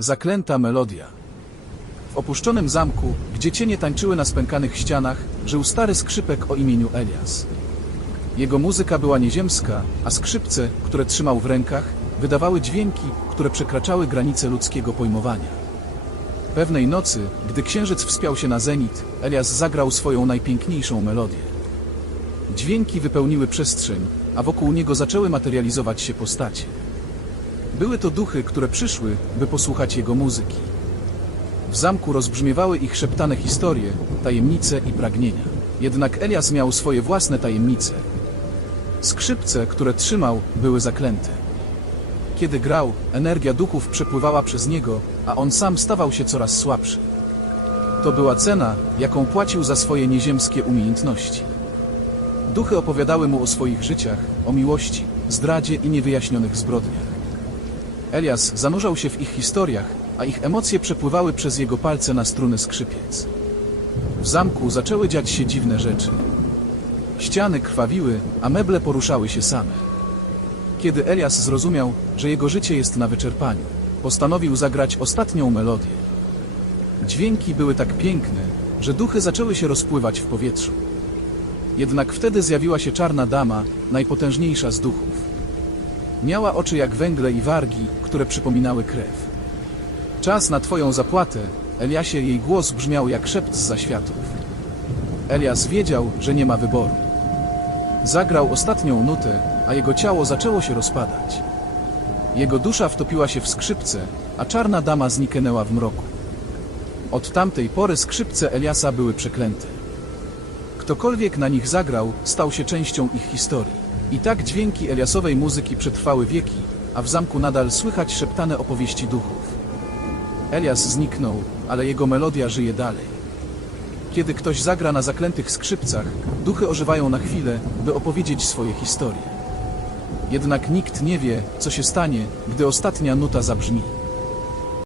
Zaklęta melodia. W opuszczonym zamku, gdzie cienie tańczyły na spękanych ścianach, żył stary skrzypek o imieniu Elias. Jego muzyka była nieziemska, a skrzypce, które trzymał w rękach, wydawały dźwięki, które przekraczały granice ludzkiego pojmowania. Pewnej nocy, gdy księżyc wspiął się na zenit, Elias zagrał swoją najpiękniejszą melodię. Dźwięki wypełniły przestrzeń, a wokół niego zaczęły materializować się postacie. Były to duchy, które przyszły, by posłuchać jego muzyki. W zamku rozbrzmiewały ich szeptane historie, tajemnice i pragnienia. Jednak Elias miał swoje własne tajemnice. Skrzypce, które trzymał, były zaklęte. Kiedy grał, energia duchów przepływała przez niego, a on sam stawał się coraz słabszy. To była cena, jaką płacił za swoje nieziemskie umiejętności. Duchy opowiadały mu o swoich życiach, o miłości, zdradzie i niewyjaśnionych zbrodniach. Elias zanurzał się w ich historiach, a ich emocje przepływały przez jego palce na struny skrzypiec. W zamku zaczęły dziać się dziwne rzeczy. Ściany krwawiły, a meble poruszały się same. Kiedy Elias zrozumiał, że jego życie jest na wyczerpaniu, postanowił zagrać ostatnią melodię. Dźwięki były tak piękne, że duchy zaczęły się rozpływać w powietrzu. Jednak wtedy zjawiła się czarna dama, najpotężniejsza z duchów. Miała oczy jak węgle i wargi, które przypominały krew. Czas na twoją zapłatę, Eliasie jej głos brzmiał jak szept z zaświatów. Elias wiedział, że nie ma wyboru. Zagrał ostatnią nutę, a jego ciało zaczęło się rozpadać. Jego dusza wtopiła się w skrzypce, a czarna dama zniknęła w mroku. Od tamtej pory skrzypce Eliasa były przeklęte. Ktokolwiek na nich zagrał, stał się częścią ich historii. I tak dźwięki Eliasowej muzyki przetrwały wieki, a w zamku nadal słychać szeptane opowieści duchów. Elias zniknął, ale jego melodia żyje dalej. Kiedy ktoś zagra na zaklętych skrzypcach, duchy ożywają na chwilę, by opowiedzieć swoje historie. Jednak nikt nie wie, co się stanie, gdy ostatnia nuta zabrzmi.